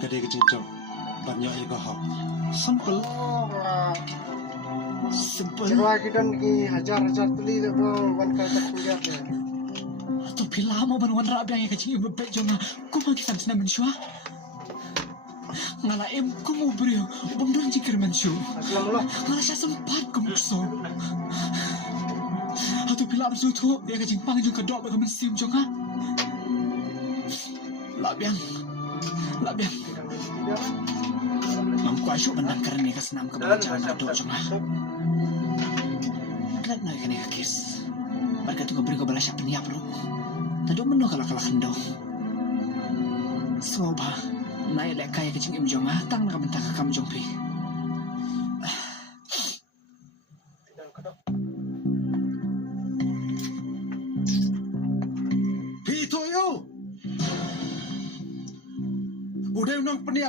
Kadai kecincang banyak yang kau. Simple. Simple. Cerwa kita ni hajar-hajar tuli tu wan kata kuliah dia. Tu pila mau ban wan rabi yang kecing bebek jonga. Ku mau kisah senang mensua. Ngala em ku mau beri bang don jikir mensu. Assalamualaikum. Ngala saya sempat ku mukso. Tu pila bersu tu yang kecing pang juga dok bagi mensim jonga. Labiang. Mampu asyuk menang kerana kesenam kebancaan dok jonga. Kelat nak kena kis. Mereka tu beri kau balas siapa ni apa lu? Tadu menu kalau hendak. Soba, naik lek kaya kecing im jonga, tang nak bentak ke kamu jongpi. Pito yo. Udah unang peniap.